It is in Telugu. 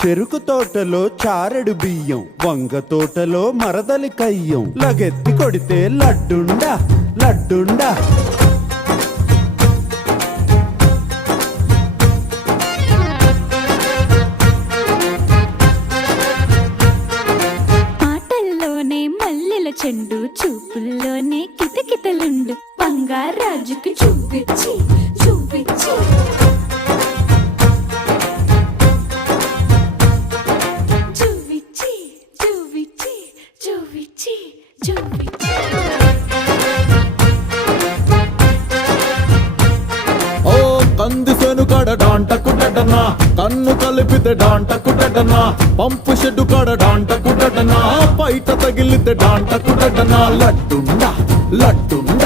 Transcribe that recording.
చెరుకు తోటలో చారెడు బియ్యం, వంగ తోటలో మరదలి కయ్యం. లగెత్తి కొడితే లడ్డుండా లడ్డుండా. ఆటల్లోనే మల్లెల చెండు, చూపుల్లోనే కితకితలుండు. బంగారాజుకి చూపించి చూపించి కంది సేను కాడ డాంటకు డటనా, కన్ను కలిపితే డాంటకు డటనా. పంపు షెడ్డు కాడ డాంటకు డటనా, బయట తగిలితే డాంటకు డటనా. లడ్డుండా లడ్డుండా.